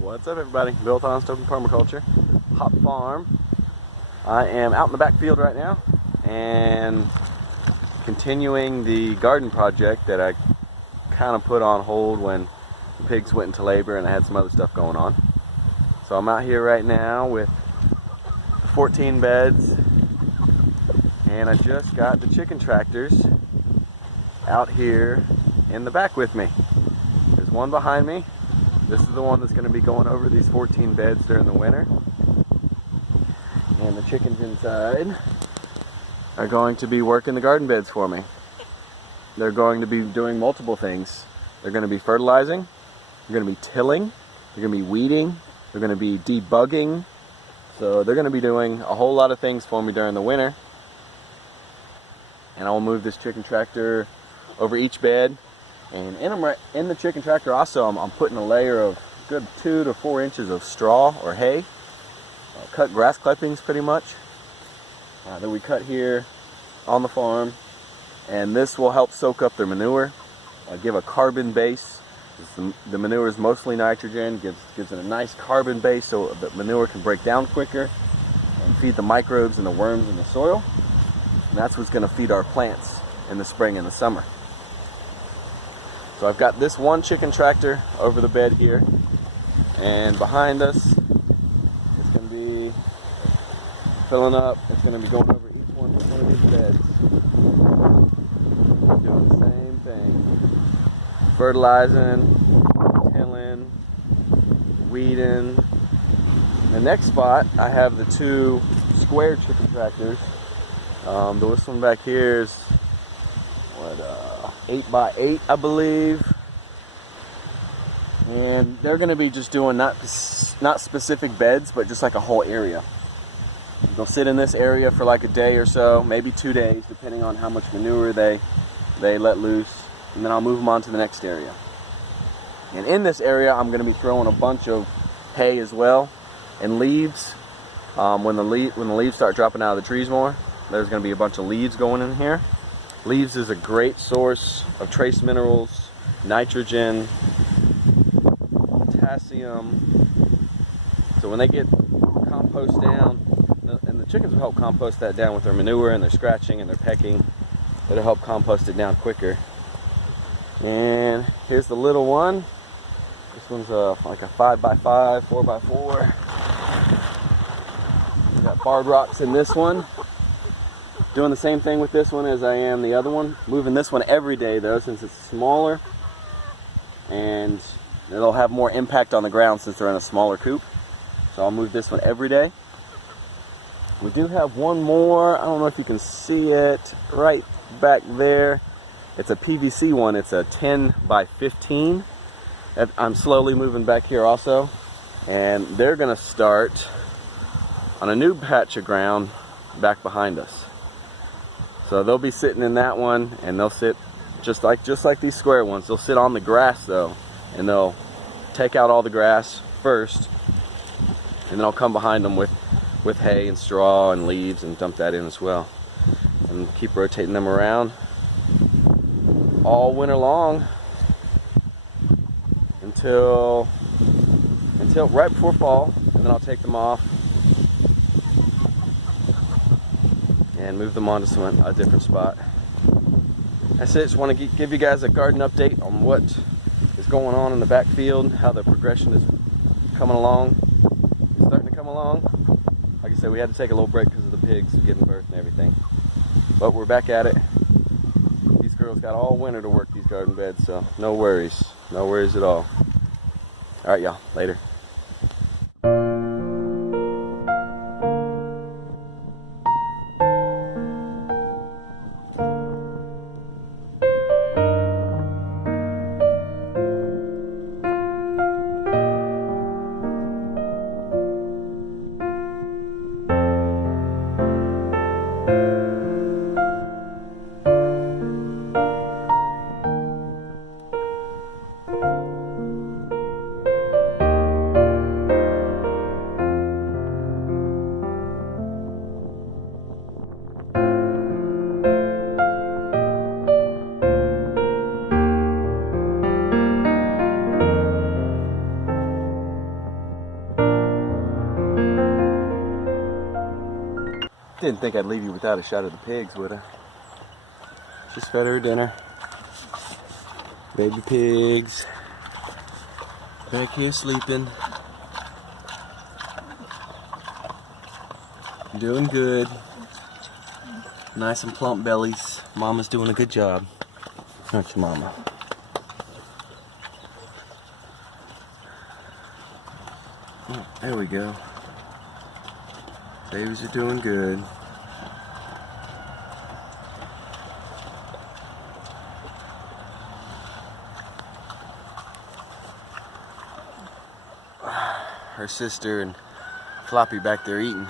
What's up, everybody? Bill Tonstone from Permaculture Hop Farm. I am out in the back field right now and continuing the garden project that I kind of put on hold when the pigs went into labor and I had some other stuff going on. So I'm out here right now with 14 beds, and I just got the chicken tractors out here in the back with me. There's one behind me. This is the one that's going to be going over these 14 beds during the winter. And the chickens inside are going to be working the garden beds for me. They're going to be doing multiple things. They're going to be fertilizing, they're going to be tilling, they're going to be weeding, they're going to be debugging. So they're going to be doing a whole lot of things for me during the winter. And I will move this chicken tractor over each bed. And in the chicken tractor also, I'm putting a layer of good 2 to 4 inches of straw or hay, cut grass clippings pretty much, that we cut here on the farm. And this will help soak up their manure, give a carbon base. The manure is mostly nitrogen, gives it a nice carbon base so the manure can break down quicker and feed the microbes and the worms in the soil. And that's what's going to feed our plants in the spring and the summer. So I've got this one chicken tractor over the bed here, and behind us it's going to be filling up. It's going to be going over each one of these beds, doing the same thing, fertilizing, tilling, weeding. In the next spot I have the 2 square chicken tractors. This one back here is 8x8, I believe, and they're going to be just doing not specific beds, but just like a whole area. They'll sit in this area for like a day or so, maybe 2 days, depending on how much manure they let loose, and then I'll move them on to the next area. And in this area, I'm going to be throwing a bunch of hay as well, and leaves. When the leaves start dropping out of the trees more, there's going to be a bunch of leaves going in here. Leaves is a great source of trace minerals, nitrogen, potassium. So when they get compost down, and the chickens will help compost that down with their manure and their scratching and their pecking, it'll help compost it down quicker. And here's the little one. This one's like a 5x5, 4x4. We got barred rocks in this one. Doing the same thing with this one as I am the other one. Moving this one every day though, since it's smaller, and it'll have more impact on the ground since they're in a smaller coop. So I'll move this one every day. We do have one more. I don't know if you can see it right back there. It's a PVC one. It's a 10x15. I'm slowly moving back here also, and they're gonna start on a new patch of ground back behind us. So they'll be sitting in that one, and they'll sit just like these square ones. They'll sit on the grass though, and they'll take out all the grass first, and then I'll come behind them with hay and straw and leaves and dump that in as well, and keep rotating them around all winter long until right before fall, and then I'll take them off and move them on to a different spot. That's it. Just want to give you guys a garden update on what is going on in the backfield, how the progression is coming along. It's starting to come along. Like I said, we had to take a little break because of the pigs giving birth and everything. But we're back at it. These girls got all winter to work these garden beds, so no worries. No worries at all. Alright, y'all. Later. Didn't think I'd leave you without a shot of the pigs, would I? Just fed her dinner. Baby pigs. Back here sleeping. Doing good. Nice and plump bellies. Mama's doing a good job. Aren't you, Mama? Oh, there we go. Babies are doing good. Her sister and Floppy back there eating.